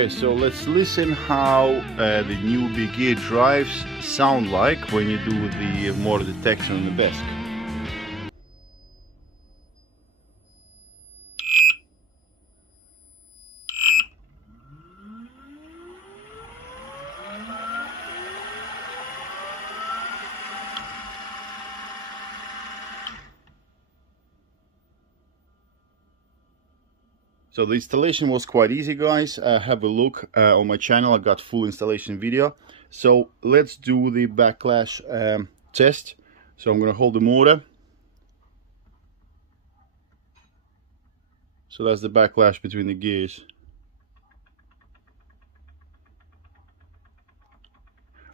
Okay, so let's listen how the Newbee gear drives sound like when you do the motor detection on the desk. So the installation was quite easy, guys. Have a look on my channel. I got full installation video. So let's do the backlash test. So I'm going to hold the motor. So that's the backlash between the gears.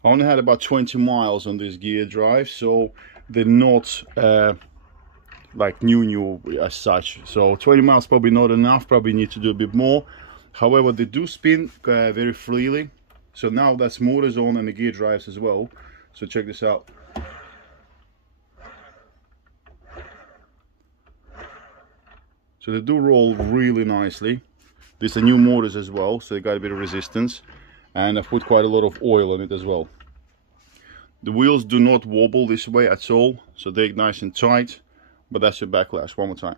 I only had about 20 miles on this gear drive, so they're not like new as such. So 20 miles probably not enough, probably need to do a bit more. However, they do spin very freely. So now that's motors on and the gear drives as well. So check this out. So they do roll really nicely. These are new motors as well, so they got a bit of resistance. And I've put quite a lot of oil on it as well. The wheels do not wobble this way at all, so they're nice and tight. But that's your backlash. One more time.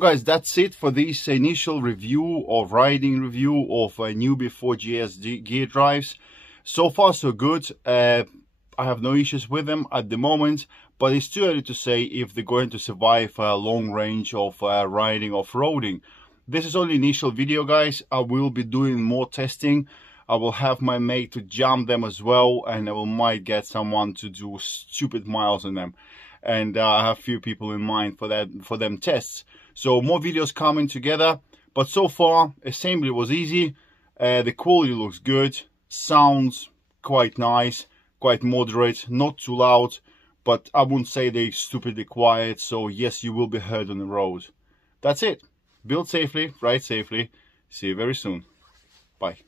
guys, that's it for this initial review or riding review of Newbee 4GS gear drives. So far so good. I have no issues with them at the moment, but it's too early to say if they're going to survive a long range of riding off-roading. This is only initial video, guys. I will be doing more testing. I will have my mate to jump them as well, and I might get someone to do stupid miles on them. And I have a few people in mind for them tests. So more videos coming together. But so far, assembly was easy. The quality looks good. Sounds quite nice, quite moderate, not too loud. But I wouldn't say they're stupidly quiet. So yes, you will be heard on the road. That's it. Build safely, ride safely. See you very soon. Bye.